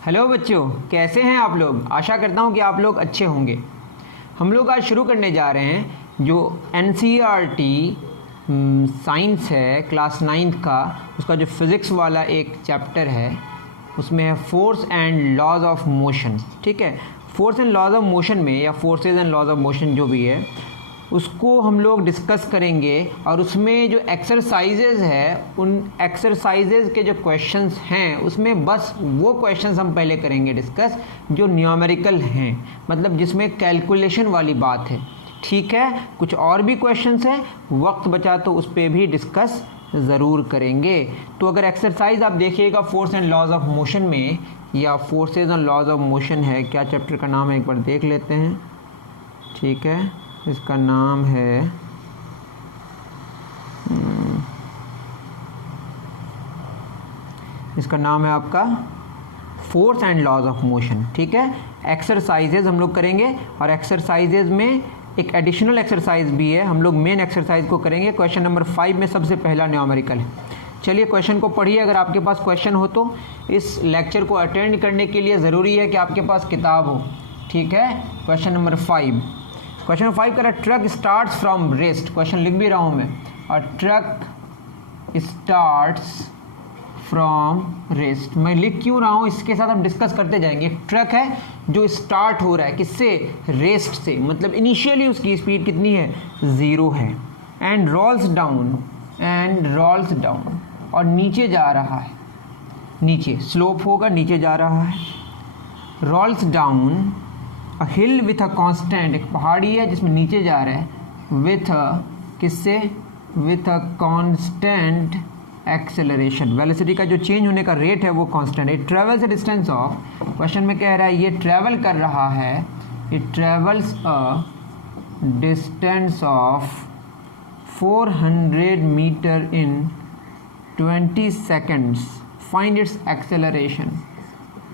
Hello बच्चों, कैसे हैं आप लोग। आशा करता हूं कि आप लोग अच्छे होंगे। हम लोग आज शुरू करने जा रहे हैं जो NCERT साइंस है क्लास 9th का, उसका जो फिज़िक्स वाला एक चैप्टर है उसमें है force and laws of motion. ठीक है, force and laws of motion में या forces and laws of motion जो भी है उसको हम लोग डिस्कस करेंगे। और उसमें जो एक्सरसाइजेज है उन एक्सरसाइजेज के जो क्वेश्चंस हैं उसमें बस वो क्वेश्चंस हम पहले करेंगे डिस्कस जो न्यूमेरिकल हैं, मतलब जिसमें कैलकुलेशन वाली बात है। ठीक है, कुछ और भी क्वेश्चंस हैं, वक्त बचा तो उस पर भी डिस्कस ज़रूर करेंगे। तो अगर एक्सरसाइज आप देखिएगा force and laws of motion में या forces and laws of motion है, क्या चैप्टर का नाम है एक बार देख लेते हैं। ठीक है, इसका नाम है आपका force and laws of motion. ठीक है, एक्सरसाइजेज हम लोग करेंगे और एक्सरसाइजेज में एक एडिशनल एक्सरसाइज भी है। हम लोग मेन एक्सरसाइज को करेंगे। क्वेश्चन नंबर 5 में सबसे पहला न्यूमेरिकल है। चलिए क्वेश्चन को पढ़िए। अगर आपके पास क्वेश्चन हो तो इस लेक्चर को अटेंड करने के लिए ज़रूरी है कि आपके पास किताब हो। ठीक है, क्वेश्चन नंबर 5 कह रहा है truck starts from rest. Question लिख भी रहा हूँ मैं। और ट्रक स्टार्ट्स फ्रॉम रेस्ट मैं लिख क्यों रहा हूँ, इसके साथ हम डिस्कस करते जाएंगे। ट्रक है जो स्टार्ट हो रहा है किससे, रेस्ट से, मतलब इनिशियली उसकी स्पीड कितनी है, 0 है। एंड रोल्स डाउन और नीचे जा रहा है, नीचे स्लोप होगा, नीचे जा रहा है। Rolls down a hill with a constant, एक पहाड़ी है जिसमें नीचे जा रहा है, विथ किससे, with a constant acceleration. Velocity का जो चेंज होने का रेट है वो कांस्टेंट है। It travels a distance of, question में कह रहा है ये ट्रेवल कर रहा है, it travels a distance of 400 metre in 20 seconds. Find its acceleration.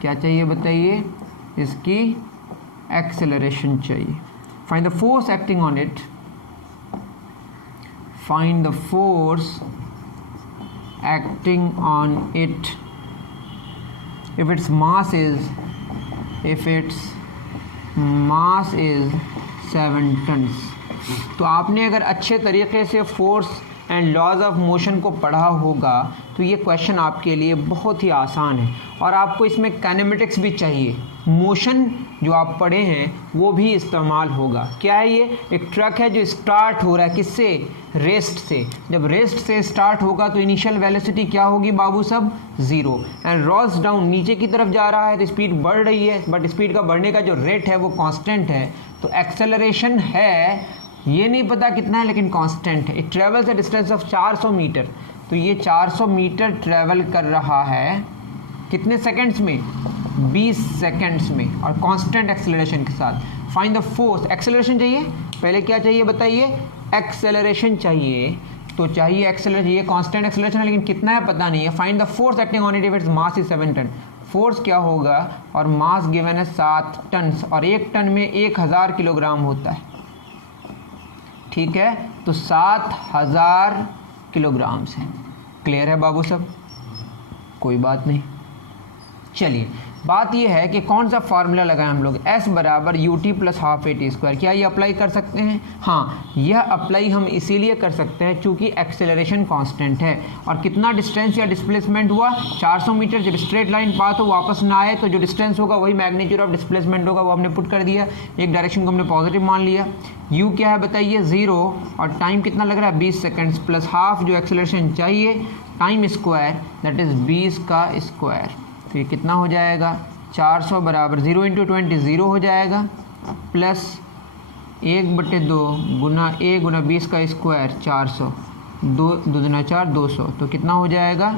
क्या चाहिए बताइए, इसकी एक्सेलरेशन चाहिए। Find the force acting on it, find the force acting on it if its mass is 7 tons। तो आपने अगर अच्छे तरीके से force and laws of motion को पढ़ा होगा तो ये क्वेश्चन आपके लिए बहुत ही आसान है। और आपको इसमें काइनेमेटिक्स भी चाहिए, मोशन जो आप पढ़े हैं वो भी इस्तेमाल होगा। क्या है ये, एक ट्रक है जो स्टार्ट हो रहा है किससे, रेस्ट से। जब रेस्ट से स्टार्ट होगा तो इनिशियल वेलोसिटी क्या होगी बाबू सब, 0। एंड रोल्स डाउन, नीचे की तरफ जा रहा है तो स्पीड बढ़ रही है, बट स्पीड का बढ़ने का जो रेट है वो कांस्टेंट है। तो एक्सेलरेशन है, ये नहीं पता कितना है लेकिन कांस्टेंट है। It travels a distance of 400 metre, तो ये 400 मीटर ट्रेवल कर रहा है कितने सेकंड्स में, 20 सेकंड्स में, और कांस्टेंट एक्सेलरेशन के साथ। फाइंड द फोर्स, एक्सेलरेशन चाहिए, पहले क्या चाहिए बताइए, एक्सेलरेशन चाहिए। तो चाहिए एक्सेलरेशन, ये कांस्टेंट एक्सेलरेशन है लेकिन कितना है पता नहीं है। Find the force acting on it if its mass is 7 ton. Force क्या होगा, और मास गिवन है 7 टन, और 1 टन में 1000 किलोग्राम होता है। ठीक है, तो 7000 किलोग्राम से। क्लियर है बाबू सब, कोई बात नहीं। चलिए बात यह है कि कौन सा फार्मूला लगाएं हम लोग, S बराबर ut plus half AT square. क्या ये अप्लाई कर सकते हैं, हाँ यह अप्लाई हम इसीलिए कर सकते हैं क्योंकि एक्सेलरेशन कांस्टेंट है। और कितना डिस्टेंस या डिस्प्लेसमेंट हुआ, 400 मीटर। जब स्ट्रेट लाइन पास हो वापस ना आए तो जो डिस्टेंस होगा वही मैग्नीट्यूड ऑफ डिस्प्लेसमेंट होगा, वो हमने पुट कर दिया। एक डायरेक्शन को हमने पॉजिटिव मान लिया। u क्या है बताइए, 0, और टाइम कितना लग रहा है 20 सेकेंड्स, प्लस हाफ जो एक्सेलरेशन चाहिए, टाइम स्क्वायर दैट इज़ 20 का स्क्वायर। तो ये कितना हो जाएगा, 400 बराबर 0 इंटू 20 0 हो जाएगा, प्लस 1/2 गुना A गुना 20 का स्क्वायर 400, 2 दूना 4 200, तो कितना हो जाएगा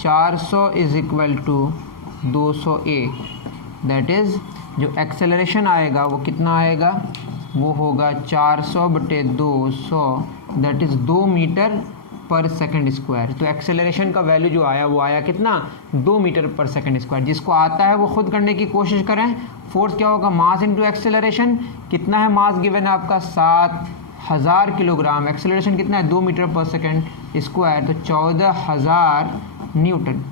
400 is equal to 200A। That is जो एक्सेलरेशन आएगा वो कितना आएगा, वो होगा 400/200 that is 2 metre per second square. तो एक्सेलरेशन का वैल्यू जो आया वो आया कितना, 2 मीटर पर सेकंड स्क्वायर। जिसको आता है वो खुद करने की कोशिश करें। फोर्स क्या होगा, मास इनटू एक्सेलरेशन। कितना है मास गिवन है आपका 7000 किलोग्राम, एक्सेलरेशन कितना है 2 मीटर पर सेकंड स्क्वायर, तो 14000 न्यूटन।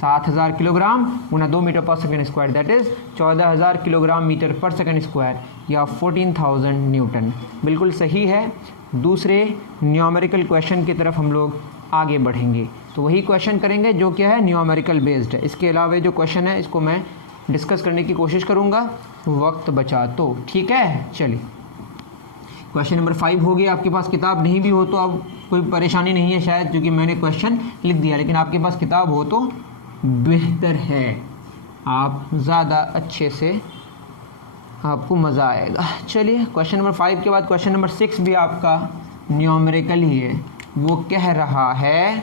7000 किलोग्राम गुना 2 metre per second square, that is 14000 kilogram metre per second square या 14000 न्यूटन। बिल्कुल सही है। दूसरे न्यूमेरिकल क्वेश्चन की तरफ हम लोग आगे बढ़ेंगे। तो वही क्वेश्चन करेंगे जो क्या है न्यूमेरिकल बेस्ड है। इसके अलावा जो क्वेश्चन है इसको मैं डिस्कस करने की कोशिश करूँगा, वक्त बचा तो। ठीक है, चलिए क्वेश्चन नंबर 5 हो गया। आपके पास किताब नहीं भी हो तो अब कोई परेशानी नहीं है शायद, क्योंकि मैंने क्वेश्चन लिख दिया, लेकिन आपके पास किताब हो तो बेहतर है, आप ज़्यादा अच्छे से आपको मज़ा आएगा। चलिए क्वेश्चन नंबर 5 के बाद क्वेश्चन नंबर 6 भी आपका न्यूमेरिकल ही है। वो कह रहा है,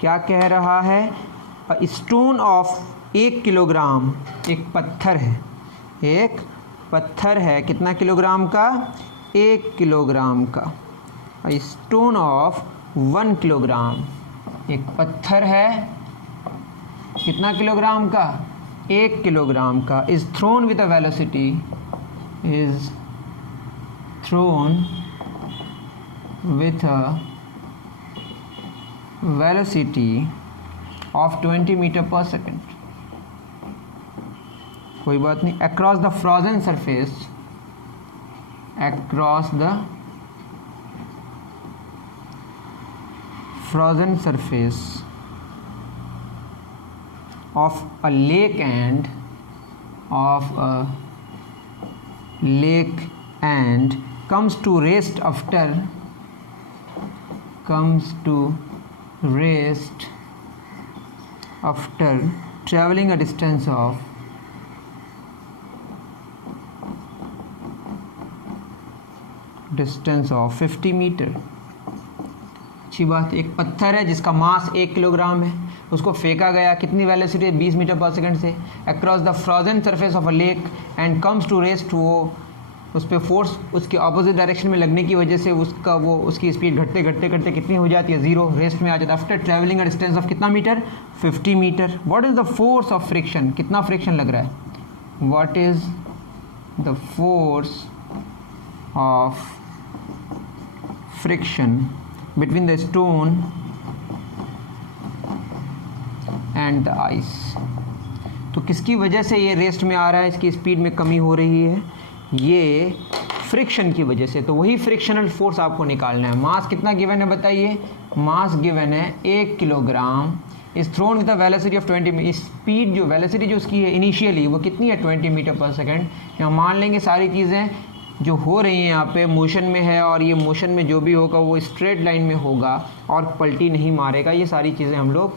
क्या कह रहा है, स्टोन ऑफ 1 किलोग्राम, एक पत्थर है, एक पत्थर है कितना किलोग्राम का, 1 किलोग्राम का। स्टोन ऑफ 1 किलोग्राम, एक पत्थर है कितना किलोग्राम का, 1 किलोग्राम का, is thrown with a velocity, is thrown with a velocity of 20 metre per second, कोई बात नहीं, across the frozen surface, across the frozen surface of a lake and comes to rest after traveling a distance of 50 metre. अच्छी बात। एक पत्थर है जिसका मास 1 kilogram है, उसको फेंका गया, कितनी वेलोसिटी है, 20 मीटर पर सेकंड से, across the frozen surface of a lake and comes to rest, वो उस पर फोर्स उसके ऑपोजिट डायरेक्शन में लगने की वजह से उसकी स्पीड घटते कितनी हो जाती है, 0, रेस्ट में आ जाता है। After travelling a distance of कितना metre, 50 metre. What is the force of friction, कितना फ्रिक्शन लग रहा है, what is the force of friction between the stone and the ice। तो किसकी वजह से ये रेस्ट में आ रहा है, इसकी स्पीड में कमी हो रही है, ये फ्रिक्शन की वजह से। तो वही फ्रिक्शनल फोर्स आपको निकालना है। मास कितना गिवन है बताइए, मास गिवन है 1 kilogram, is thrown with the velocity of 20, speed जो वेलोसिटी जो उसकी है इनिशियली वो कितनी है, 20 मीटर पर सेकेंड। यहाँ मान लेंगे सारी चीज़ें जो हो रही हैं यहाँ पे मोशन में है, और ये मोशन में जो भी होगा वो स्ट्रेट लाइन में होगा और पलटी नहीं मारेगा, ये सारी चीज़ें हम लोग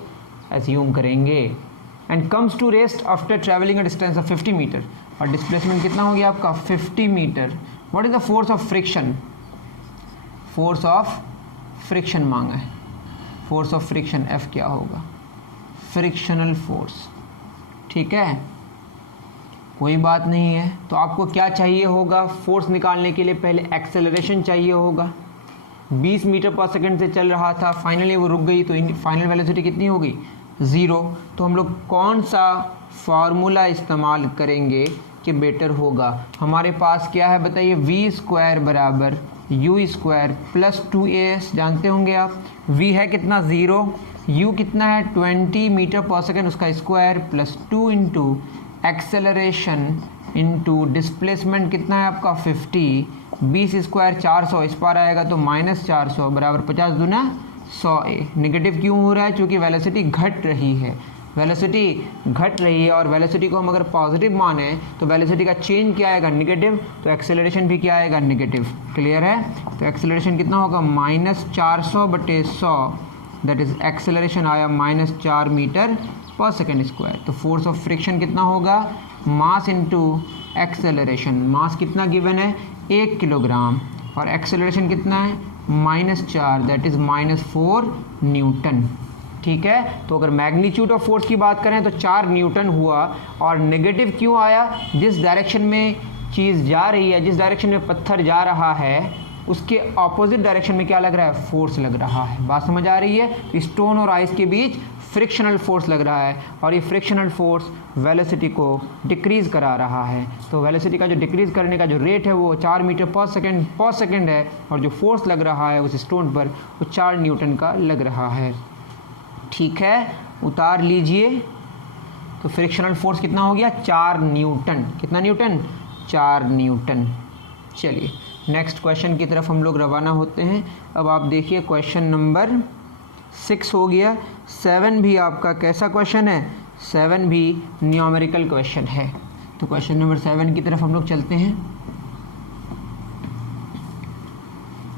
एज्यूम करेंगे। And comes to rest after travelling a distance of 50 metre, और डिस्प्लेसमेंट कितना हो गया आपका 50 metre. What is the force of friction, force of friction मांगा है, फोर्स ऑफ फ्रिक्शन F क्या होगा, फ्रिक्शनल फोर्स। ठीक है, कोई बात नहीं है। तो आपको क्या चाहिए होगा, फोर्स निकालने के लिए पहले एक्सेलरेशन चाहिए होगा। 20 मीटर पर सेकंड से चल रहा था, फाइनली वो रुक गई, तो फाइनल वेलोसिटी कितनी हो गई, 0। तो हम लोग कौन सा फार्मूला इस्तेमाल करेंगे कि बेटर होगा, हमारे पास क्या है बताइए, v² बराबर u² प्लस 2as, जानते होंगे आप। v है कितना 0, u कितना है 20 मीटर पर सेकेंड, उसका square plus 2 into acceleration into displacement कितना है आपका 50, 20 स्क्वायर 400, इस पार आएगा तो -400 बराबर 50 दूना 100a। नेगेटिव क्यों हो रहा है, क्योंकि वेलोसिटी घट रही है, वेलोसिटी घट रही है, और वेलोसिटी को हम अगर पॉजिटिव माने तो वेलोसिटी का चेंज क्या आएगा, नेगेटिव, तो एक्सेलरेशन भी क्या आएगा, नेगेटिव। क्लियर है, तो एक्सेलरेशन कितना होगा -400/100, दैट इज एक्सेलरेशन आया -4 मीटर पर सेकेंड स्क्वायर। तो फोर्स ऑफ फ्रिक्शन कितना होगा, मास इंटू एक्सेलरेशन, मास कितना गिवन है 1 किलोग्राम, और एक्सेलरेशन कितना है -4, दैट इज -4 न्यूटन। ठीक है, तो अगर मैग्नीट्यूड ऑफ फोर्स की बात करें तो 4 न्यूटन हुआ, और नेगेटिव क्यों आया, जिस डायरेक्शन में चीज़ जा रही है, जिस डायरेक्शन में पत्थर जा रहा है उसके ऑपोजिट डायरेक्शन में क्या लग रहा है, फोर्स लग रहा है। बात समझ आ रही है, स्टोन और आइस के बीच फ्रिक्शनल फोर्स लग रहा है, और ये फ्रिक्शनल फोर्स वेलोसिटी को डिक्रीज़ करा रहा है। तो वेलोसिटी का जो डिक्रीज़ करने का जो रेट है वो 4 मीटर पर सेकेंड है, और जो फोर्स लग रहा है उस स्टोन पर वो 4 न्यूटन का लग रहा है। ठीक है, उतार लीजिए तो फ्रिक्शनल फोर्स कितना हो गया 4 न्यूटन। कितना न्यूटन 4 न्यूटन। चलिए नेक्स्ट क्वेश्चन की तरफ हम लोग रवाना होते हैं। अब आप देखिए क्वेश्चन नंबर 6 हो गया। 7 भी आपका कैसा क्वेश्चन है, 7 भी न्यूमेरिकल क्वेश्चन है। तो क्वेश्चन नंबर 7 की तरफ हम लोग चलते हैं।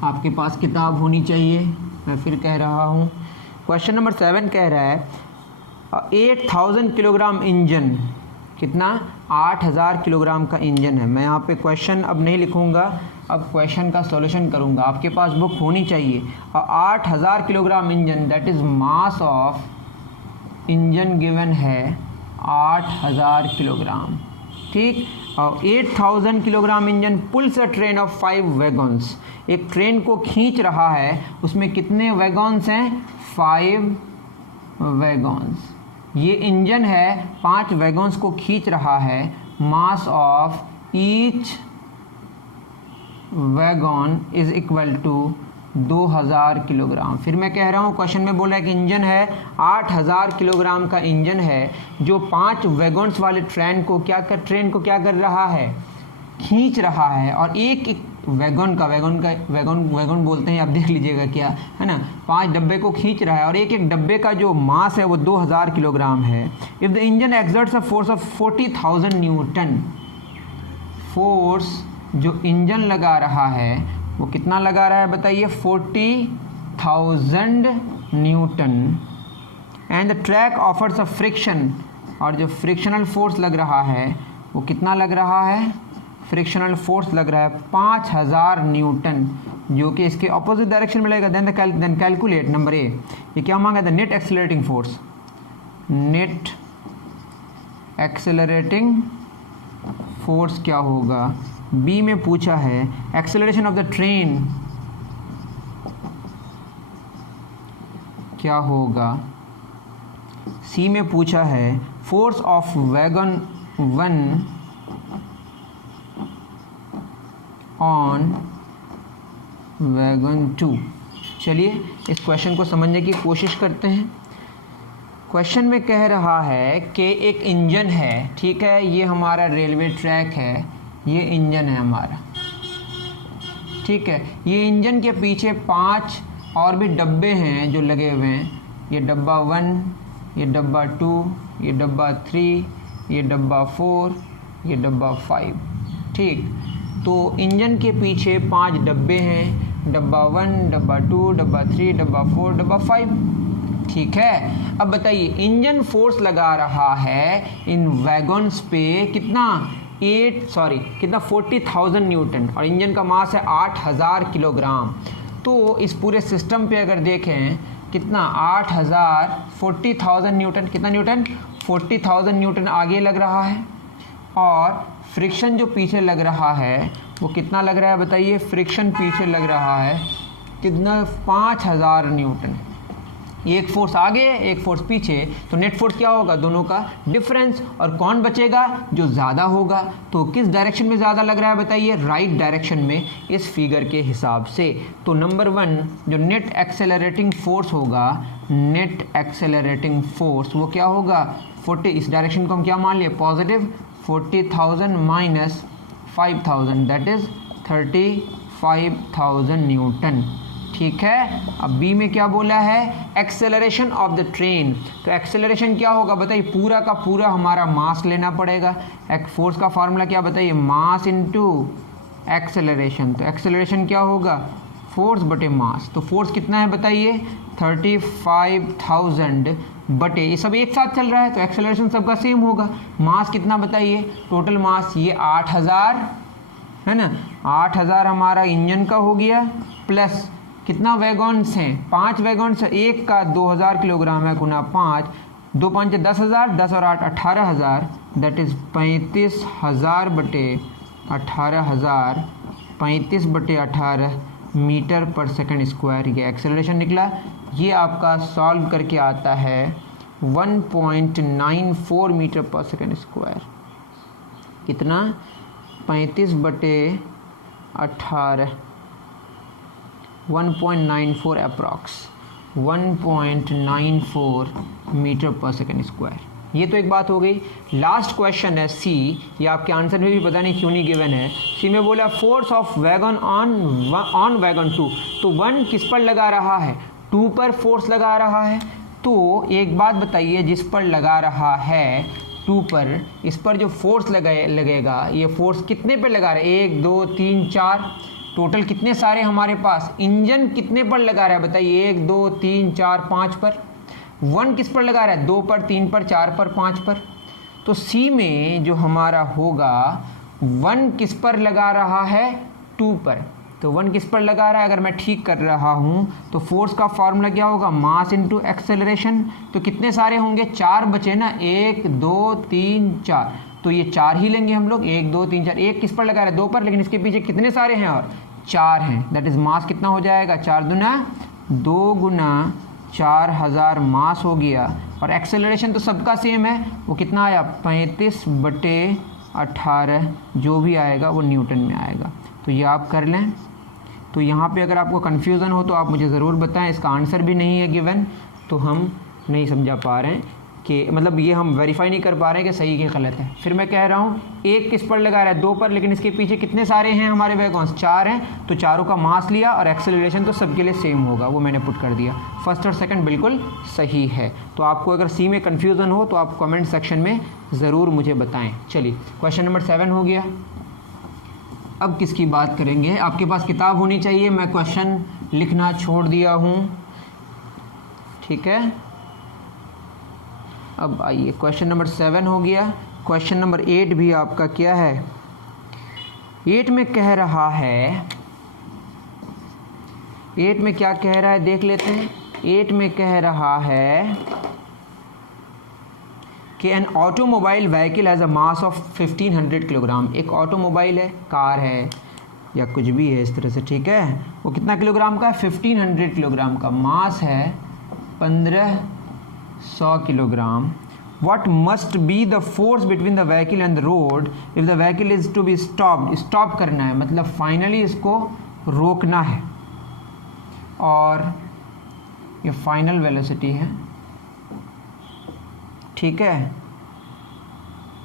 आपके पास किताब होनी चाहिए, मैं फिर कह रहा हूँ। क्वेश्चन नंबर 7 कह रहा है 8000 किलोग्राम इंजन, कितना 8000 किलोग्राम का इंजन है। मैं यहाँ पे क्वेश्चन अब नहीं लिखूँगा, अब क्वेश्चन का सॉल्यूशन करूँगा। आपके पास बुक होनी चाहिए। 8000 kilogram engine, that is mass of engine given है 8000 किलोग्राम, ठीक। और 8000 kilogram engine pools a train of 5 wagons, एक ट्रेन को खींच रहा है, उसमें कितने वैगन्स हैं 5 वैगन्स। ये इंजन है 5 वैगन्स को खींच रहा है। Mass of each wagon is equal to 2000 kilogram. फिर मैं कह रहा हूँ, क्वेश्चन में बोला है कि इंजन है 8000 किलोग्राम का इंजन है, जो 5 वैगन्स वाले ट्रेन को क्या कर रहा है, खींच रहा है। और एक एक वैगन बोलते हैं, आप देख लीजिएगा क्या है ना, 5 डब्बे को खींच रहा है और एक एक डब्बे का जो मास है वो 2000 किलोग्राम है। If the engine exerts a force of 40,000 Newton, force जो इंजन लगा रहा है वो कितना लगा रहा है बताइए 40,000 Newton. And the track offers a friction, और जो फ्रिक्शनल फोर्स लग रहा है वो कितना लग रहा है, फ्रिक्शनल फोर्स लग रहा है 5000 न्यूटन, जो कि इसके ऑपोजिट डायरेक्शन में लगेगा। देन कैलकुलेट नंबर ए, ये क्या मांगा था, net accelerating force. Net accelerating force क्या होगा, बी में पूछा है एक्सेलरेशन ऑफ द ट्रेन क्या होगा, सी में पूछा है force of wagon 1 on wagon 2। चलिए इस क्वेश्चन को समझने की कोशिश करते हैं। क्वेश्चन में कह रहा है कि एक इंजन है, ठीक है, ये हमारा रेलवे ट्रैक है, ये इंजन है हमारा, ठीक है। ये इंजन के पीछे 5 और भी डब्बे हैं जो लगे हुए हैं, ये डब्बा 1, ये डब्बा 2, ये डब्बा 3, ये डब्बा 4, ये डब्बा 5, ठीक। तो इंजन के पीछे 5 डब्बे हैं, डब्बा 1, डब्बा 2, डब्बा 3, डब्बा 4, डब्बा 5, ठीक है। अब बताइए इंजन फोर्स लगा रहा है इन वैगन्स पे कितना 40,000 न्यूटन, और इंजन का मास है 8000 किलोग्राम। तो इस पूरे सिस्टम पे अगर देखें कितना 8000, 40,000 न्यूटन, कितना न्यूटन 40,000 न्यूटन आगे लग रहा है, और फ्रिक्शन जो पीछे लग रहा है वो कितना लग रहा है बताइए, फ्रिक्शन पीछे लग रहा है कितना 5000 न्यूटन। एक फोर्स आगे एक फोर्स पीछे, तो नेट फोर्स क्या होगा, दोनों का डिफरेंस। और कौन बचेगा, जो ज़्यादा होगा। तो किस डायरेक्शन में ज़्यादा लग रहा है बताइए, राइट डायरेक्शन में, इस फिगर के हिसाब से। तो नंबर 1 जो नेट एक्सेलरेटिंग फोर्स होगा, नेट एक्सेलरेटिंग फोर्स वो क्या होगा 40, इस डायरेक्शन को हम क्या मान लिए positive, 40,000 minus 5,000 that is 35,000 Newton, ठीक है। अब बी में क्या बोला है, एक्सेलरेशन ऑफ द ट्रेन। तो एक्सेलरेशन क्या होगा बताइए, पूरा का पूरा हमारा मास लेना पड़ेगा। फोर्स का फार्मूला क्या बताइए, मास इनटू एक्सेलरेशन। तो एक्सेलरेशन क्या होगा, फोर्स बटे मास। तो फोर्स कितना है बताइए 35,000 बटे, ये सब एक साथ चल रहा है तो एक्सेलरेशन सबका सेम होगा। मास कितना बताइए, टोटल मास ये 8000 है ना, 8000 हमारा इंजन का हो गया, प्लस कितना वैगन्स हैं 5 वैगन्स, एक का 2000 किलोग्राम है, गुना 5, 2 5 10,000, 10 और 8 18,000, दैट इज़ 35,000 बटे 18,000, 35 बटे 18 मीटर पर सेकंड स्क्वायर, ये एक्सेलरेशन निकला। ये आपका सॉल्व करके आता है 1.94 मीटर पर सेकंड स्क्वायर। कितना 35 बटे 18, 1.94 approx 1.94 metre per second square. ये तो एक बात हो गई। लास्ट क्वेश्चन है सी, ये आपके आंसर में भी पता नहीं क्यों नहीं गिवन है। सी में बोला force of wagon on wagon 2, तो 1 किस पर लगा रहा है, 2 पर फोर्स लगा रहा है। तो एक बात बताइए, जिस पर लगा रहा है 2 पर, इस पर जो फोर्स लगेगा, ये फोर्स कितने पे लगा रहा है, 1 2 3 4, टोटल कितने सारे हमारे पास, इंजन कितने पर लगा रहा है बताइए, 1 2 3 4 5 पर। 1 किस पर लगा रहा है, 2 पर 3 पर 4 पर 5 पर। तो सी में जो हमारा होगा 1 किस पर लगा रहा है, 2 पर। तो 1 किस पर लगा रहा है, अगर मैं ठीक कर रहा हूँ तो फोर्स का फॉर्मूला क्या होगा, मास इनटू एक्सेलरेशन। तो कितने सारे होंगे, 4 बचे ना, 1 2 3 4, तो ये 4 ही लेंगे हम लोग, 1 2 3 4। 1 किस पर लगा रहा है, 2 पर, लेकिन इसके पीछे कितने सारे हैं, और 4 हैं। दैट इज मास कितना हो जाएगा, 4 दूना 2 गुना 4000 मास हो गया। और एक्सेलरेशन तो सबका सेम है, वो कितना आया, 35/18, जो भी आएगा वो न्यूटन में आएगा। तो ये आप कर लें। तो यहाँ पे अगर आपको कन्फ्यूज़न हो तो आप मुझे ज़रूर बताएं। इसका आंसर भी नहीं है गिवन, तो हम नहीं समझा पा रहे हैं कि मतलब ये हम वेरीफाई नहीं कर पा रहे हैं कि सही कि गलत है। फिर मैं कह रहा हूँ 1 किस पर लगा रहा है, 2 पर, लेकिन इसके पीछे कितने सारे हैं हमारे वैगॉन्स, 4 हैं। तो चारों का मास लिया और एक्सेलरेशन तो सबके लिए सेम होगा, वो मैंने पुट कर दिया। फर्स्ट और सेकंड बिल्कुल सही है। तो आपको अगर सी में कन्फ्यूज़न हो तो आप कमेंट सेक्शन में ज़रूर मुझे बताएँ। चलिए क्वेश्चन नंबर 7 हो गया। अब किसकी बात करेंगे, आपके पास किताब होनी चाहिए, मैं क्वेश्चन लिखना छोड़ दिया हूँ, ठीक है। अब आइए क्वेश्चन नंबर 7 हो गया। क्वेश्चन नंबर 8 भी आपका क्या है, 8 में कह रहा है, 8 में क्या कह रहा है देख लेते हैं। 8 में कह रहा है कि an automobile vehicle has a mass of 1500 kilogram. एक ऑटोमोबाइल है, कार है या कुछ भी है इस तरह से, ठीक है। वो कितना किलोग्राम का है, 1500 किलोग्राम का। मास है 1500 kilogram. What must be the force between the vehicle and the road if the vehicle is to be stopped? Stop करना है, मतलब फाइनली इसको रोकना है, और ये फाइनल वेलोसिटी है, ठीक है।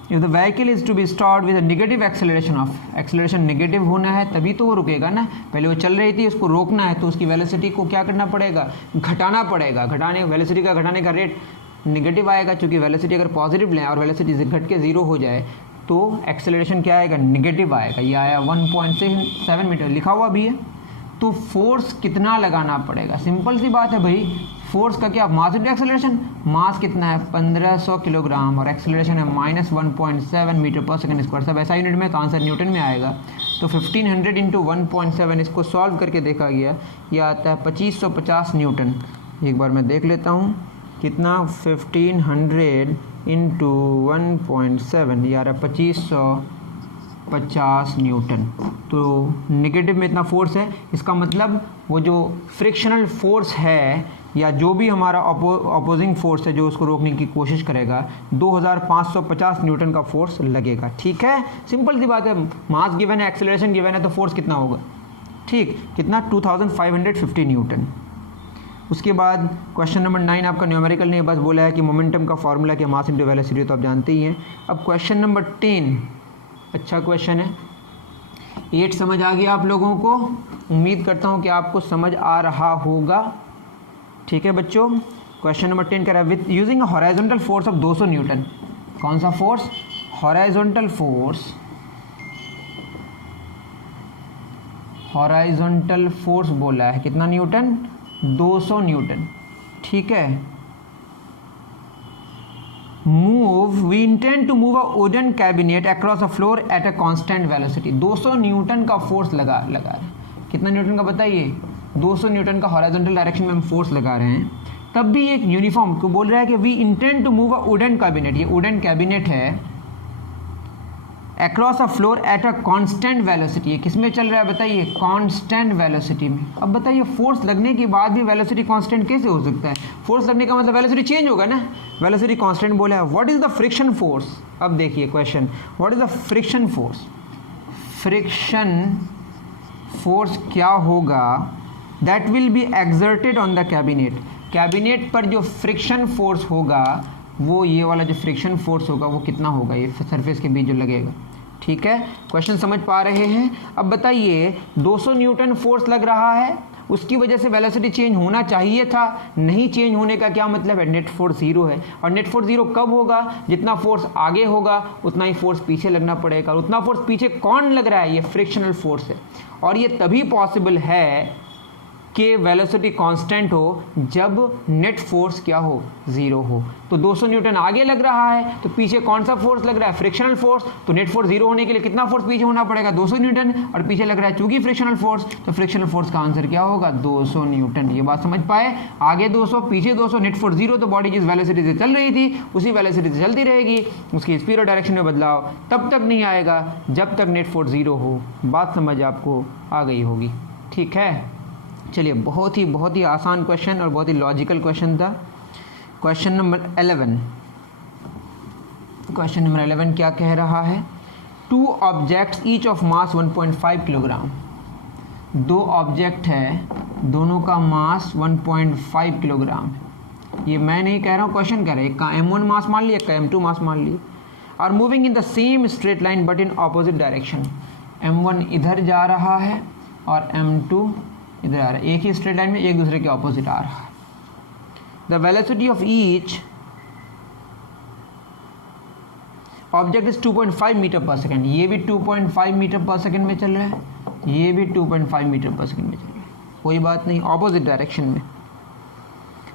If the vehicle is to be stopped with a negative acceleration of, acceleration negative होना है तभी तो वो रुकेगा ना। पहले वो चल रही थी, उसको रोकना है तो उसकी वेलोसिटी को क्या करना पड़ेगा, घटाना पड़ेगा। घटाने वेलोसिटी का घटाने का रेट नेगेटिव आएगा, क्योंकि वेलोसिटी अगर पॉजिटिव लें और वेलोसिटी घट के 0 हो जाए तो एक्सेलरेशन क्या आएगा, नेगेटिव आएगा। ये आया 1.7 मीटर, लिखा हुआ भी है। तो फोर्स कितना लगाना पड़ेगा, सिंपल सी बात है भाई, फोर्स का क्या, मास इंटू एक्सेलरेशन। मास कितना है 1500 किलोग्राम और एक्सेलरेशन है -1.7 मीटर पर सेकंड स्क्वायर। सब ऐसा यूनिट में, तो आंसर न्यूटन में आएगा। तो 1500 इंटू 1.7, इसको सॉल्व करके देखा गया, ये आता है 2550 न्यूटन। एक बार मैं देख लेता हूँ कितना, 1500 इंटू 1.7, ये आ रहा है 2550 न्यूटन। तो नेगेटिव में इतना फोर्स है, इसका मतलब वो जो फ्रिक्शनल फोर्स है या जो भी हमारा अपोजिंग फोर्स है जो उसको रोकने की कोशिश करेगा, 2550 न्यूटन का फोर्स लगेगा, ठीक है। सिंपल सी बात है, मास गिवन है, एक्सेलरेशन गिवन है, तो फोर्स कितना होगा, ठीक, कितना 2550 न्यूटन। उसके बाद क्वेश्चन नंबर 9 आपका न्यूमेरिकल ने बस बोला है कि मोमेंटम का फॉर्मूला क्या, मास इंटू वेलोसिटी, तो आप जानते ही हैं। अब क्वेश्चन नंबर 10 अच्छा क्वेश्चन है। 8 समझ आ गया आप लोगों को, उम्मीद करता हूं कि आपको समझ आ रहा होगा, ठीक है बच्चों। क्वेश्चन नंबर 10 कह रहा है with using a horizontal force of 200 newton. कौन सा force, horizontal force, horizontal force बोला है, कितना न्यूटन, 200 न्यूटन, ठीक है। Move, we intend to move a wooden cabinet across a floor at a constant velocity. 200 newton का फोर्स लगा रहे हैं, कितना न्यूटन का बताइए, 200 न्यूटन का हॉरिजॉन्टल डायरेक्शन में हम फोर्स लगा रहे हैं। तब भी एक यूनिफॉर्म को बोल रहा है कि we intend to move a wooden cabinet, ये वुडन कैबिनेट है, across a floor at a constant velocity. ये किस में चल रहा है बताइए, कांस्टेंट वेलोसिटी में। अब बताइए फोर्स लगने के बाद भी वेलोसिटी कांस्टेंट कैसे हो सकता है, फोर्स लगने का मतलब वेलोसिटी चेंज होगा ना, वेलोसिटी कांस्टेंट बोला है। What is the friction force, अब देखिए question, what is the friction force, friction force क्या होगा, that will be exerted on the cabinet. Cabinet पर जो फ्रिक्शन फोर्स होगा वो ये वाला जो फ्रिक्शन फोर्स होगा वो कितना होगा, ये सरफेस के बीच जो लगेगा। ठीक है, क्वेश्चन समझ पा रहे हैं। अब बताइए 200 न्यूटन फोर्स लग रहा है, उसकी वजह से वेलोसिटी चेंज होना चाहिए था, नहीं चेंज होने का क्या मतलब है, नेट फोर्स जीरो है। और नेट फोर्स जीरो कब होगा, जितना फोर्स आगे होगा उतना ही फोर्स पीछे लगना पड़ेगा। और उतना फोर्स पीछे कौन लग रहा है, ये फ्रिक्शनल फोर्स है। और ये तभी पॉसिबल है कि वेलोसिटी कांस्टेंट हो जब नेट फोर्स क्या हो, जीरो हो। तो 200 न्यूटन आगे लग रहा है तो पीछे कौन सा फोर्स लग रहा है, फ्रिक्शनल फोर्स। तो नेट फोर्स जीरो होने के लिए कितना फोर्स पीछे होना पड़ेगा, 200 न्यूटन, और पीछे लग रहा है चूंकि फ्रिक्शनल फोर्स, तो फ्रिक्शनल फोर्स का आंसर क्या होगा, 200 न्यूटन। ये बात समझ पाए, आगे 200 पीछे 200, नेट फोर्स जीरो, तो बॉडी जिस वेलोसिटी से चल रही थी उसी वेलोसिटी से चलती रहेगी, उसकी स्पीड और डायरेक्शन में बदलाव तब तक नहीं आएगा जब तक नेट फोर्स जीरो हो। बात समझ आपको आ गई होगी। ठीक है, चलिए बहुत ही आसान क्वेश्चन और बहुत ही लॉजिकल क्वेश्चन था। क्वेश्चन नंबर 11, क्वेश्चन नंबर 11 क्या कह रहा है, 2 objects each of mass 1.5 kilogram. 2 object है, दोनों का मास 1.5 किलोग्राम है। ये मैं नहीं कह रहा हूँ, क्वेश्चन कह रहा है। एक का M1 मास मान लिया, एक का M2 मास मान लिया। Are moving in the same straight line but in opposite direction. M1 इधर जा रहा है और M2 इधर आ रहा है, एक ही स्ट्रेट लाइन में, एक दूसरे के ऑपोजिट आ रहा है। The velocity of each object is 2.5 metre per second. ये भी 2.5 मीटर पर सेकेंड में चल रहा है, ये भी 2.5 मीटर पर सेकेंड में चल रहा है, कोई बात नहीं, ऑपोजिट डायरेक्शन में।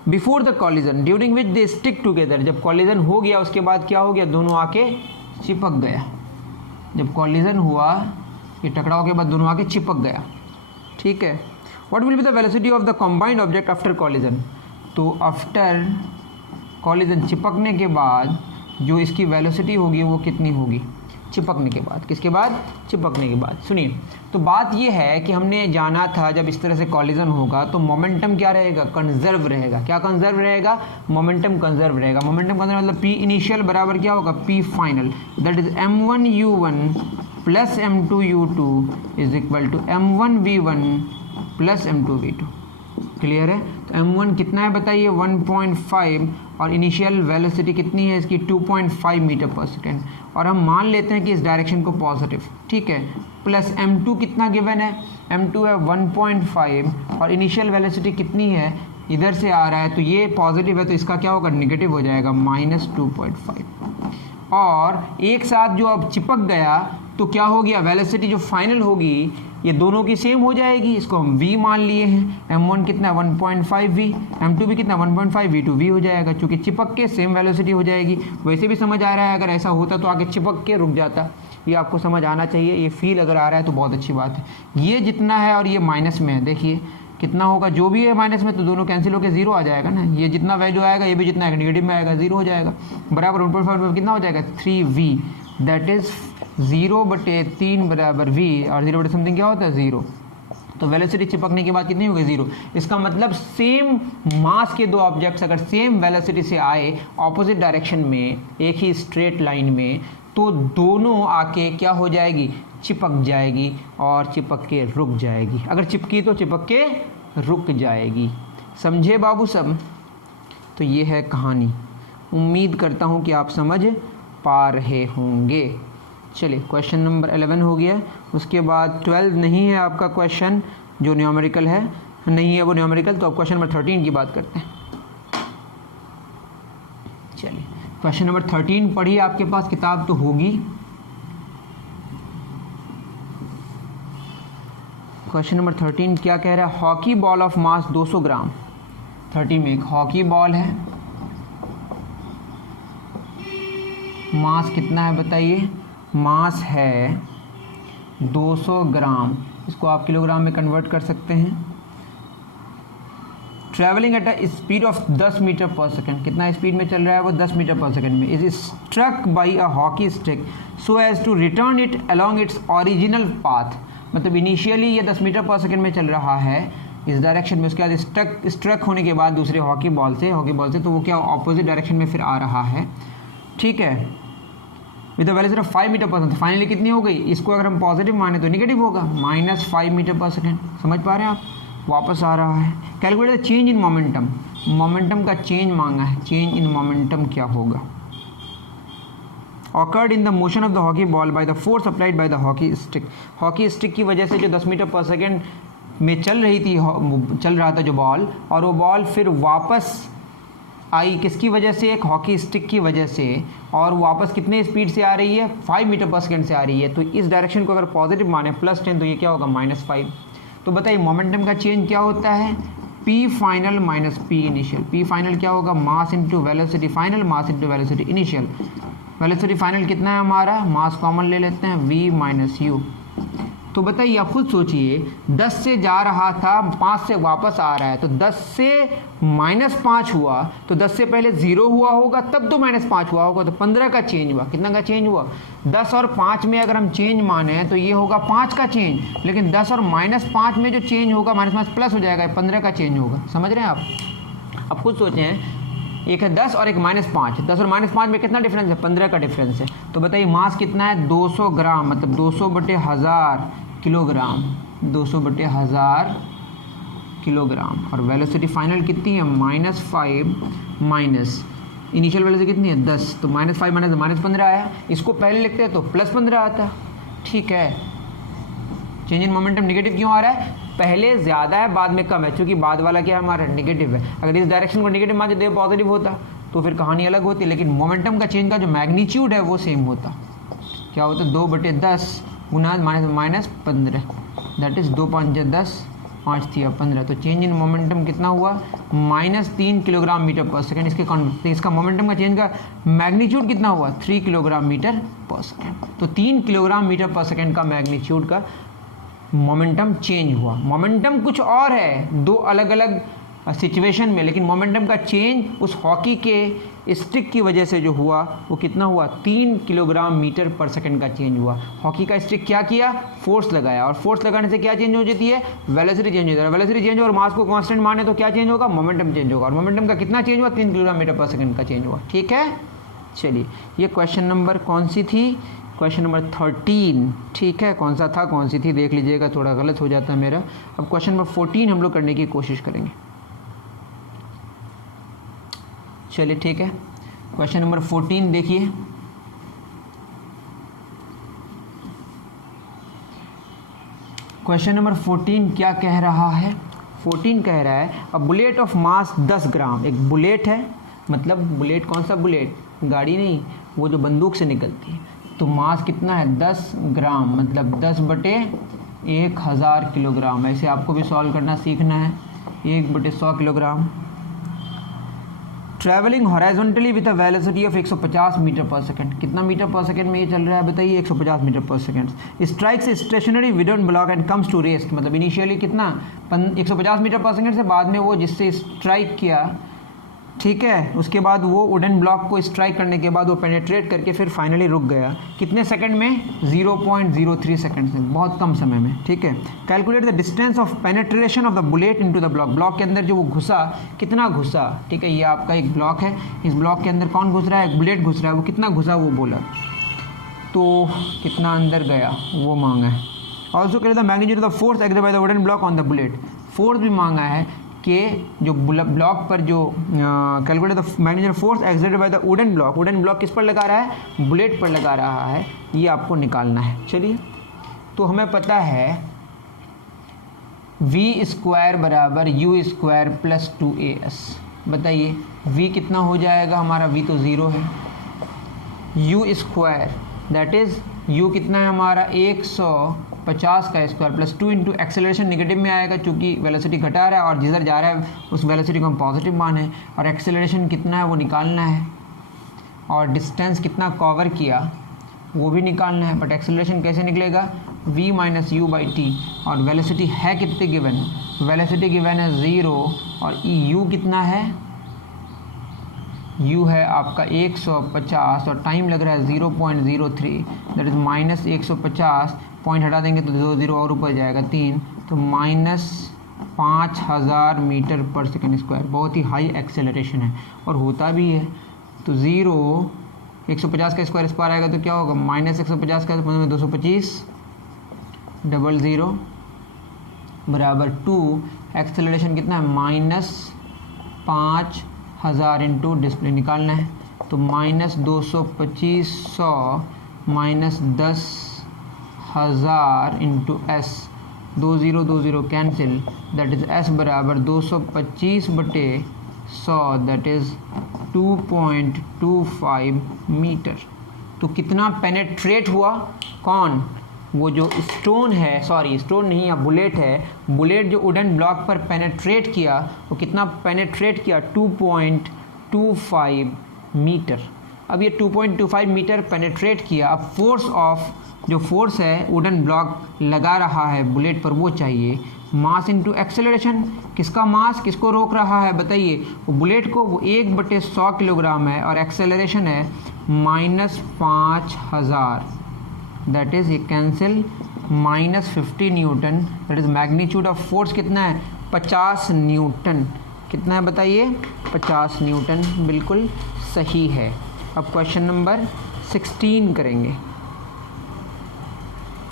Before the collision during which they stick together. जब कॉलिजन हो गया उसके बाद क्या हो गया, दोनों आके चिपक गया। जब कॉलिजन हुआ, ये टकराव के बाद दोनों आके चिपक गया। ठीक है, what will be the velocity of the combined object after collision. तो आफ्टर कॉलिजन, चिपकने के बाद जो इसकी वेलोसिटी होगी वो कितनी होगी, चिपकने के बाद। किसके बाद, चिपकने के बाद। सुनिए, तो बात ये है कि हमने जाना था जब इस तरह से कॉलिजन होगा तो मोमेंटम क्या रहेगा, कंजर्व रहेगा। क्या कंजर्व रहेगा, मोमेंटम कंजर्व रहेगा। मोमेंटम कंजर्व मतलब पी इनिशियल बराबर क्या होगा, p final, that is m1u1 plus m2u2 is equal to m1v1 plus m2v2। Clear है। तो m1 कितना है बताइए, 1.5, और इनिशियल वेलोसिटी कितनी है इसकी, 2.5 मीटर पर सेकेंड। और हम मान लेते हैं कि इस डायरेक्शन को पॉजिटिव, ठीक है। प्लस m2 कितना गिवन है, m2 है 1.5, और इनिशियल वेलोसिटी कितनी है, इधर से आ रहा है, तो ये पॉजिटिव है तो इसका क्या होगा, निगेटिव हो जाएगा, -2.5। और एक साथ जो अब चिपक गया तो क्या हो गया, वेलोसिटी जो फाइनल होगी ये दोनों की सेम हो जाएगी। इसको हम v मान लिए हैं। m1 कितना 1.5v, m2 भी कितना 1.5, v2 v हो जाएगा, क्योंकि चिपक के सेम वेलोसिटी हो जाएगी। वैसे भी समझ आ रहा है, अगर ऐसा होता तो आगे चिपक के रुक जाता। ये आपको समझ आना चाहिए, ये फील अगर आ रहा है तो बहुत अच्छी बात है। ये जितना है और ये माइनस में है, देखिए कितना होगा, जो भी है माइनस में तो दोनों कैंसिल होकर जीरो आ जाएगा ना। ये जितना वैल्यू आएगा ये भी जितना आएगा नेगेटिव में आएगा, जीरो हो जाएगा। बराबर 1.5 में कितना हो जाएगा, 3v, दैट इज 0/3 बराबर v, और 0 समथिंग क्या होता है, 0। तो वेलोसिटी चिपकने के बाद कितनी होगी, 0। इसका मतलब सेम मास के दो ऑब्जेक्ट्स अगर सेम वेलोसिटी से आए ऑपोजिट डायरेक्शन में एक ही स्ट्रेट लाइन में, तो दोनों आके क्या हो जाएगी, चिपक जाएगी, और चिपक के रुक जाएगी। अगर चिपकी तो चिपक के रुक जाएगी। समझे बाबू सब। तो ये है कहानी। उम्मीद करता हूँ कि आप समझ पा रहे होंगे। चलिए क्वेश्चन नंबर 11 हो गया। उसके बाद 12 नहीं है आपका क्वेश्चन, जो न्यूमेरिकल है, नहीं है वो न्यूमेरिकल। तो अब क्वेश्चन नंबर 13 की बात करते हैं। चलिए क्वेश्चन नंबर 13 पढ़िए, आपके पास किताब तो होगी। क्वेश्चन नंबर 13 क्या कह रहा है, हॉकी बॉल ऑफ मास 200 ग्राम। 30 में एक हॉकी बॉल है, मास कितना है बताइए, मास है 200 ग्राम। इसको आप किलोग्राम में कन्वर्ट कर सकते हैं। Travelling at a speed of 10 metre per second, कितना स्पीड में चल रहा है वो, 10 मीटर पर सेकेंड में। Is struck by a hockey stick so as to return it along its original path. मतलब इनिशियली ये 10 मीटर पर सेकेंड में चल रहा है इस डायरेक्शन में, उसके बाद स्ट्रक होने के बाद दूसरे हॉकी बॉल से तो वो क्या ऑपोजिट डायरेक्शन में फिर आ रहा है, ठीक है, with velocity of 5 metre per second. Finally कितनी हो गई, इसको अगर हम पॉजिटिव माने तो नेगेटिव होगा, -5 मीटर पर सेकेंड। समझ पा रहे हैं आप, वापस आ रहा है। Calculate the change in momentum, momentum का चेंज मांगा है, चेंज इन मोमेंटम क्या होगा। Occurred in the motion of the hockey ball by the force applied by the hockey stick. Hockey stick की वजह से जो 10 मीटर पर सेकेंड में चल रहा था जो बॉल, और वो बॉल फिर वापस आई किसकी वजह से, एक हॉकी स्टिक की वजह से, और वापस कितने स्पीड से आ रही है, 5 मीटर पर सेकेंड से आ रही है। तो इस डायरेक्शन को अगर पॉजिटिव माने +10 तो ये क्या होगा -5। तो बताइए मोमेंटम का चेंज क्या होता है, P final minus P initial. P final क्या होगा, mass into velocity final, mass into velocity initial. Velocity final कितना है हमारा, मास कॉमन ले लेते हैं, V माइनस U। तो बताइए आप खुद सोचिए, 10 से जा रहा था, 5 से वापस आ रहा है, तो 10 से -5 हुआ, तो 10 से पहले 0 हुआ होगा, तब तो -5 हुआ होगा, तो 15 का चेंज हुआ। कितना का चेंज हुआ, 10 और 5 में अगर हम चेंज माने तो ये होगा 5 का चेंज, लेकिन 10 और -5 में जो चेंज होगा, -5 प्लस हो जाएगा, 15 का चेंज होगा। समझ रहे हैं आप? अब खुद सोचें, एक है 10 और एक -5, 10 और -5 में कितना डिफरेंस है, 15 का डिफरेंस है। तो बताइए मास कितना है, 200 ग्राम, मतलब 200/1000 किलोग्राम, 200/1000 किलोग्राम। और वेलोसिटी फाइनल कितनी है, -5 माइनस इनिशियल वेलोसिटी कितनी है 10, तो -5 माइनस -15 आया। इसको पहले लिखते हैं तो +15 आता। ठीक है, चेंज इन मोमेंटम नेगेटिव क्यों आ रहा है, पहले ज़्यादा है बाद में कम है, क्योंकि बाद वाला क्या हमारा नेगेटिव है। अगर इस डायरेक्शन को नेगेटिव मान देते पॉजिटिव होता तो फिर कहानी अलग होती, लेकिन मोमेंटम का चेंज का जो मैग्नीट्यूड है वो सेम होता। क्या होता, 2/10 गुना -15, दैट इज़ 2 5 10, 5 3 15। तो चेंज इन मोमेंटम कितना हुआ, -3 किलोग्राम मीटर पर सेकेंड। इसका मोमेंटम का चेंज का मैग्नीट्यूड कितना हुआ, 3 किलोग्राम मीटर पर सेकेंड। तो 3 किलोग्राम मीटर पर सेकेंड का मैग्नीट्यूड का मोमेंटम चेंज हुआ। मोमेंटम कुछ और है, दो अलग अलग सिचुएशन में, लेकिन मोमेंटम का चेंज उस हॉकी के स्टिक की वजह से जो हुआ वो कितना हुआ, 3 किलोग्राम मीटर पर सेकंड का चेंज हुआ। हॉकी का स्टिक क्या किया, फोर्स लगाया, और फोर्स लगाने से क्या चेंज हो जाती है, वेलोसिटी चेंज हो जाती है। वेलोसिटी चेंज और मास को कांस्टेंट माने तो क्या चेंज होगा, मोमेंटम चेंज होगा। और मोमेंटम का कितना चेंज हुआ, 3 किलोग्राम मीटर पर सेकंड का चेंज हुआ। ठीक है, चलिए ये क्वेश्चन नंबर कौन सी थी, क्वेश्चन नंबर 13। ठीक है, कौन सा था कौन सी थी देख लीजिएगा, थोड़ा गलत हो जाता है मेरा। अब क्वेश्चन नंबर 14 हम लोग करने की कोशिश करेंगे। चलिए ठीक है, क्वेश्चन नंबर 14 देखिए। क्वेश्चन नंबर 14 क्या कह रहा है, 14 कह रहा है अ बुलेट ऑफ मास 10 ग्राम। एक बुलेट है, मतलब बुलेट कौन सा बुलेट, गाड़ी नहीं, वो जो बंदूक से निकलती है। तो मास कितना है 10 ग्राम, मतलब 10/1000 किलोग्राम। ऐसे आपको भी सॉल्व करना सीखना है, 1/100 kilogram. Travelling horizontally with a velocity of 150 metre per second. कितना मीटर पर सेकंड में ये चल रहा है बताइए, 150 metre per second. Strikes stationary wooden block and comes to rest, मतलब इनिशियली कितना 150 मीटर पर सेकंड से, बाद में वो जिससे स्ट्राइक किया, ठीक है, उसके बाद वो वुडन ब्लॉक को स्ट्राइक करने के बाद वो पेनेट्रेट करके फिर फाइनली रुक गया। कितने सेकंड में, 0.03 सेकंड में, बहुत कम समय में। ठीक है, calculate the distance of penetration of the bullet into the block. Block के अंदर जो वो घुसा, कितना घुसा। ठीक है, ये आपका एक ब्लॉक है, इस ब्लॉक के अंदर कौन घुस रहा है, एक बुलेट घुस रहा है, वो कितना घुसा वो बोला, तो कितना अंदर गया वो मांगा है। Also calculate the magnitude of the force exerted by the wooden block on the bullet. Force भी मांगा है कि जो ब्लॉक पर जो calculate the magnitude force exerted by the wooden block. Wooden block किस पर लगा रहा है, बुलेट पर लगा रहा है, ये आपको निकालना है। चलिए, तो हमें पता है v² बराबर u² प्लस 2as। बताइए v कितना हो जाएगा हमारा, v तो 0 है, u² दैट इज़ u कितना है हमारा 150 का square plus 2 into acceleration negative में आएगा, चूँकि वेलोसिटी घटा रहा है और जिधर जा रहा है उस वेलोसिटी को हम पॉजिटिव माने, और एक्सेलरेशन कितना है वो निकालना है, और डिस्टेंस कितना कवर किया वो भी निकालना है। बट एक्सेलरेशन कैसे निकलेगा, v minus u by T, और वेलोसिटी है कितने गिवन, वेलोसिटी गिवन है 0, और u कितना है, u है आपका 150, और टाइम लग रहा है 0.03, दैट इज़ -150, पॉइंट हटा देंगे तो 2 0 और ऊपर जाएगा 3, तो -5000 मीटर पर सेकेंड स्क्वायर। बहुत ही हाई एक्सेलरेशन है और होता भी है। तो 150 का स्क्वायर इस पर आएगा तो क्या होगा, -150 का 225 00 बराबर 2। एक्सेलरेशन कितना है, 5000 इंटू डिस्प्ले निकालना है, तो -225 100 minus 10,000 into S, 20 cancel, that is S बराबर 225/100 दैट इज़ 2.25 मीटर। तो कितना पेनेट्रेट हुआ, कौन, वो जो स्टोन है, सॉरी स्टोन नहीं है, बुलेट है, बुलेट जो वुडन ब्लॉक पर पेनेट्रेट किया, वो कितना पेनेट्रेट किया, 2.25 मीटर। अब ये 2.25 मीटर पेनेट्रेट किया। अब फोर्स ऑफ, जो फोर्स है वुडन ब्लॉक लगा रहा है बुलेट पर, वो चाहिए। मास इंटू एक्सेलरेशन, किसका मास किसको रोक रहा है बताइए, वो बुलेट को, वो 1/100 किलोग्राम है, और एक्सेलरेशन है -5000, दैट इज़ ये cancel, -50 Newton, that is magnitude of force कितना है, 50 न्यूटन। कितना है बताइए, 50 न्यूटन, बिल्कुल सही है। अब क्वेश्चन नंबर 16 करेंगे।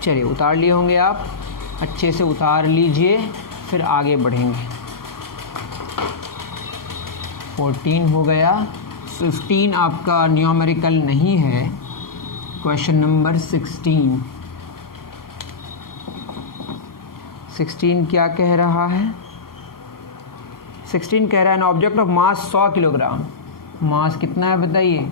चलिए उतार लिए होंगे आप, अच्छे से उतार लीजिए, फिर आगे बढ़ेंगे। 14 हो गया, 15 आपका न्यूमेरिकल नहीं है। क्वेश्चन नंबर 16 क्या कह रहा है, 16 कह रहा है an object of mass 100 kilogram, mass कितना है बताइए,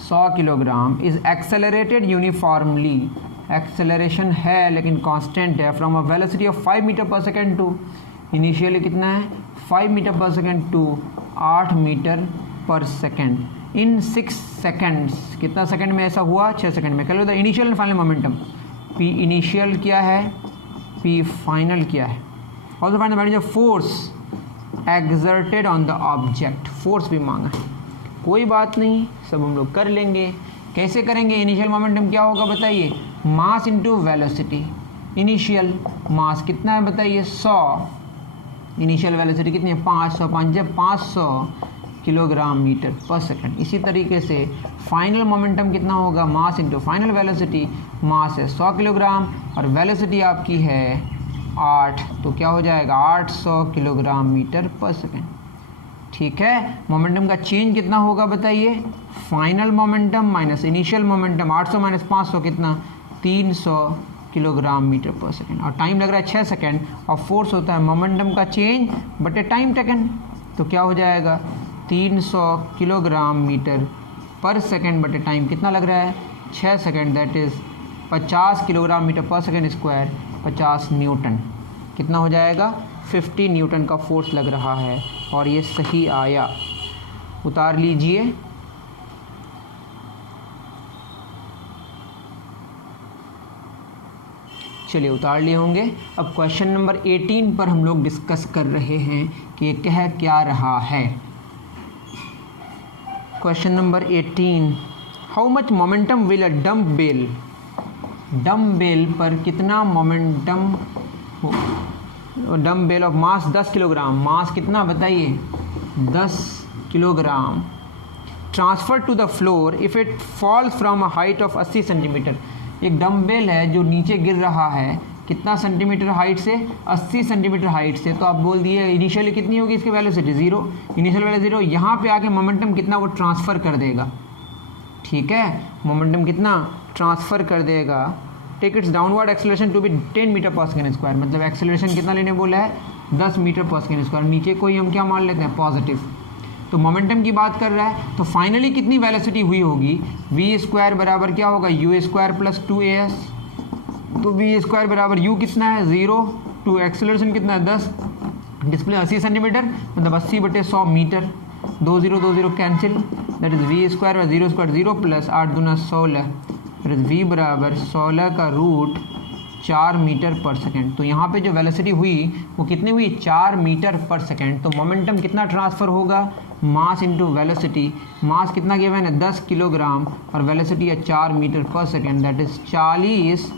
100 kilogram, is accelerated uniformly, acceleration है लेकिन कांस्टेंट है, from a velocity of 5 metre per second two, initially कितना है 5 metre per second to 8 metre per second, in 6 seconds, कितना सेकेंड में ऐसा हुआ, 6 सेकेंड में। Calculate the initial and final momentum, P initial क्या है, पी फाइनल क्या है। Also find the value of force exerted on the object, force भी मांगा है, कोई बात नहीं, सब हम लोग कर लेंगे। कैसे करेंगे, इनिशियल मोमेंटम क्या होगा बताइए, mass into velocity, initial mass कितना है बताइए 100, इनिशियल वेलोसिटी कितनी है 500, जब 500 किलोग्राम मीटर पर सेकंड। इसी तरीके से फाइनल मोमेंटम कितना होगा, मास इंटू फाइनल वेलोसिटी, मास है 100 किलोग्राम और वेलोसिटी आपकी है 8, तो क्या हो जाएगा 800 किलोग्राम मीटर पर सेकंड। ठीक है, मोमेंटम का चेंज कितना होगा बताइए, final momentum minus initial momentum, 800 minus 500 कितना 300 किलोग्राम मीटर पर सेकंड, और टाइम लग रहा है 6 सेकंड, और फोर्स होता है मोमेंटम का चेंज बटे टाइम टेकन, तो क्या हो जाएगा 300 किलोग्राम मीटर पर सेकंड बटे टाइम कितना लग रहा है 6 second, that is 50 kilogram metre per second square, 50 newton, कितना हो जाएगा 50 न्यूटन का फोर्स लग रहा है, और ये सही आया। उतार लीजिए, चलिए उतार लिए होंगे। अब क्वेश्चन नंबर 18 पर हम लोग डिस्कस कर रहे हैं कि ये कह क्या रहा है। Question number 18, how much momentum will a dumbbell, dumbbell पर कितना momentum, dumbbell of mass 10 kilogram, mass कितना बताइए 10 kilogram, transfer to the floor if it falls from a height of 80 centimetre. एक डम्बेल है जो नीचे गिर रहा है, कितना सेंटीमीटर हाइट से, 80 सेंटीमीटर हाइट से, तो आप बोल दिए इनिशियली कितनी होगी इसकी वेलोसिटी 0, इनिशियल वैल्यू 0, यहाँ पे आके मोमेंटम कितना वो ट्रांसफ़र कर देगा। ठीक है, मोमेंटम कितना ट्रांसफ़र कर देगा, take its downward acceleration to be 10 metre per second square, मतलब एक्सेलरेशन कितना लेने बोला है 10 मीटर पर सेकेंड स्क्वायर, नीचे कोई हम क्या मान लेते हैं पॉजिटिव, तो मोमेंटम की बात कर रहा है, तो फाइनली कितनी वेलोसिटी हुई होगी, वी स्क्वायर बराबर क्या होगा यू स्क्वायर प्लस 2as, तो वी स्क्वायर बराबर यू कितना है 0, टू एक्सेलरेशन कितना है 10, डिस्प्ले 80 सेंटीमीटर मतलब 80/100 metre, 20 cancel, that is v square और 0 स्क्वायर 0 प्लस 8 दूना 16, दैट इज़ वी बराबर 16 का रूट 4 मीटर पर सेकेंड। तो यहाँ पे जो वेलोसिटी हुई वो कितनी हुई 4 मीटर पर सेकेंड। तो मोमेंटम कितना ट्रांसफ़र होगा, मास इंटू वेलोसिटी, मास कितना गिवन है 10 किलोग्राम और वेलोसिटी है 4 metre per second, that is 40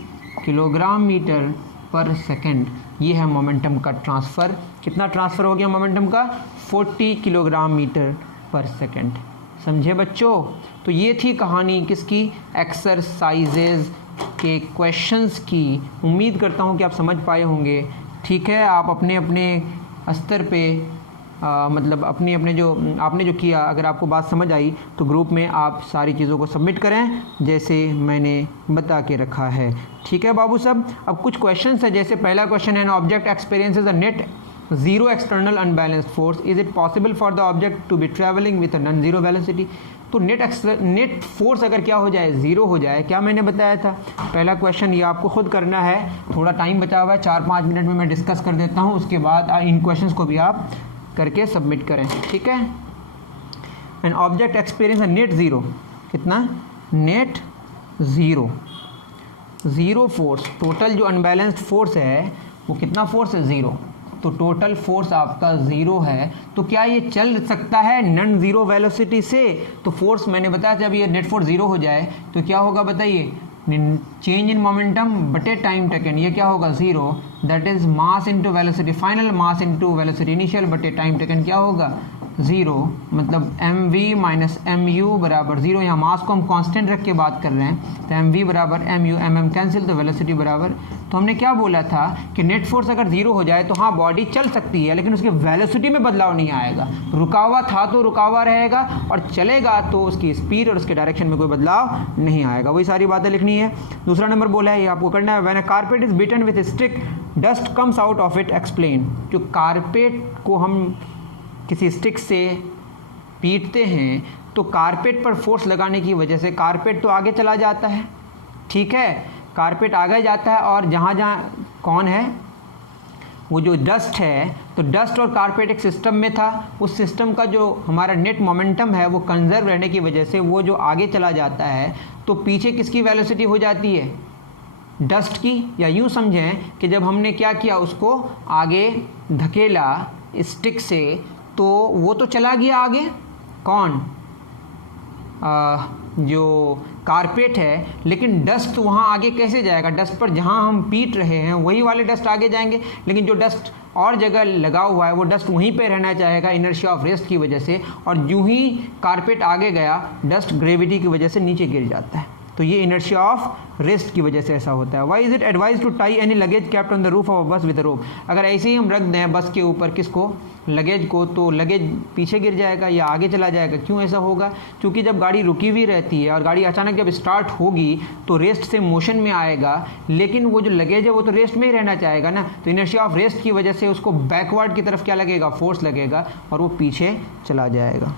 kilogram metre per second. ये है मोमेंटम का ट्रांसफ़र। कितना ट्रांसफ़र हो गया मोमेंटम का 40 किलोग्राम मीटर पर सेकेंड। समझे बच्चों? तो ये थी कहानी किसकी, एक्सरसाइजेज के क्वेश्चंस की। उम्मीद करता हूँ कि आप समझ पाए होंगे। ठीक है, आप अपने अपने स्तर पे मतलब अपने जो आपने जो किया, अगर आपको बात समझ आई तो ग्रुप में आप सारी चीज़ों को सबमिट करें जैसे मैंने बता के रखा है। ठीक है बाबू साहब, अब कुछ क्वेश्चन है। जैसे पहला क्वेश्चन है, an object experiences a net zero external unbalanced force, is it possible for the object to be travelling with a non zero velocity. तो नेट फोर्स अगर क्या हो जाए, ज़ीरो हो जाए, क्या मैंने बताया था पहला क्वेश्चन, ये आपको खुद करना है। थोड़ा टाइम बचा हुआ है, 4-5 मिनट में मैं डिस्कस कर देता हूँ, उसके बाद इन क्वेश्चंस को भी आप करके सबमिट करें। ठीक है, an object experience net zero, कितना नेट ज़ीरो फोर्स, टोटल जो अनबैलेंस्ड फोर्स है वो कितना फोर्स है, ज़ीरो। तो टोटल फोर्स आपका ज़ीरो है, तो क्या ये चल सकता है नॉन ज़ीरो वेलोसिटी से। तो फोर्स मैंने बताया जब ये नेट फोर्स ज़ीरो हो जाए तो क्या होगा बताइए, चेंज इन मोमेंटम बटे टाइम टेकन, ये क्या होगा zero, that is mass into velocity, final mass into velocity initial बटे टाइम टेकन क्या होगा ज़ीरो, मतलब mv माइनस mu बराबर ज़ीरो। यहाँ मास को हम कांस्टेंट रख के बात कर रहे हैं, तो mv बराबर mu, mm कैंसिल, तो वेलोसिटी बराबर। तो हमने क्या बोला था कि नेट फोर्स अगर ज़ीरो हो जाए तो हाँ बॉडी चल सकती है, लेकिन उसके वेलोसिटी में बदलाव नहीं आएगा। रुका हुआ था तो रुका हुआ रहेगा, और चलेगा तो उसकी स्पीड और उसके डायरेक्शन में कोई बदलाव नहीं आएगा। वही सारी बातें लिखनी है। दूसरा नंबर बोला है, ये आपको करना है, when a carpet is beaten with stick dust comes out of it, explain. जो कारपेट को हम किसी स्टिक से पीटते हैं तो कारपेट पर फोर्स लगाने की वजह से कारपेट तो आगे चला जाता है, ठीक है, कारपेट आगे जाता है, और जहाँ जहाँ कौन है वो जो डस्ट है, तो डस्ट और कारपेट एक सिस्टम में था, उस सिस्टम का जो हमारा नेट मोमेंटम है वो कंजर्व रहने की वजह से वो जो आगे चला जाता है, तो पीछे किसकी वेलोसिटी हो जाती है, डस्ट की। या यूँ समझें कि जब हमने क्या किया, उसको आगे धकेला स्टिक से, तो वो तो चला गया आगे, कौन, जो कारपेट है, लेकिन डस्ट वहाँ आगे कैसे जाएगा, डस्ट पर जहाँ हम पीट रहे हैं वही वाले डस्ट आगे जाएंगे, लेकिन जो डस्ट और जगह लगा हुआ है वो डस्ट वहीं पे रहना चाहेगा इनर्शिया ऑफ रेस्ट की वजह से, और यूँ ही कारपेट आगे गया, डस्ट ग्रेविटी की वजह से नीचे गिर जाता है। तो ये इनर्शिया ऑफ रेस्ट की वजह से ऐसा होता है। Why is it advise to tie any luggage kept on the roof of bus with rope. अगर ऐसे ही हम रख दें बस के ऊपर किसको, लगेज को, तो लगेज पीछे गिर जाएगा या आगे चला जाएगा। क्यों ऐसा होगा, क्योंकि जब गाड़ी रुकी हुई रहती है और गाड़ी अचानक जब स्टार्ट होगी तो रेस्ट से मोशन में आएगा, लेकिन वो जो लगेज है वो तो रेस्ट में ही रहना चाहेगा ना, तो इनर्शिया ऑफ रेस्ट की वजह से उसको बैकवर्ड की तरफ क्या लगेगा, फोर्स लगेगा, और वो पीछे चला जाएगा।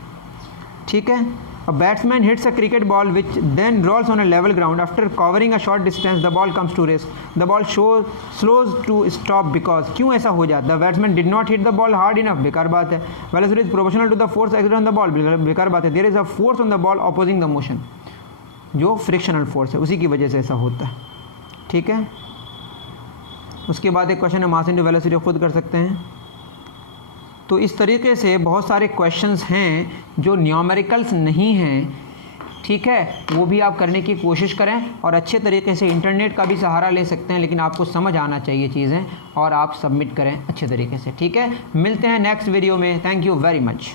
ठीक है, A batsman hits a cricket ball which then rolls on a level ground. After covering a short distance, the ball comes to rest. The ball slows to stop because क्यों ऐसा हो जाता है? The batsman did not hit the ball hard enough. बेकार बात है. Velocity is proportional to the force exerted on the ball. बेकार बात है. There is a force on the ball opposing the motion. जो फ्रिक्शनल फोर्स है उसी की वजह से ऐसा होता है. ठीक है, उसके बाद एक क्वेश्चन है मास इनटू वेलोसिटी, खुद कर सकते हैं. तो इस तरीके से बहुत सारे क्वेश्चंस हैं जो न्यूमेरिकल्स नहीं हैं, ठीक है, वो भी आप करने की कोशिश करें, और अच्छे तरीके से इंटरनेट का भी सहारा ले सकते हैं, लेकिन आपको समझ आना चाहिए चीज़ें, और आप सबमिट करें अच्छे तरीके से. ठीक है, मिलते हैं नेक्स्ट वीडियो में. Thank you very much.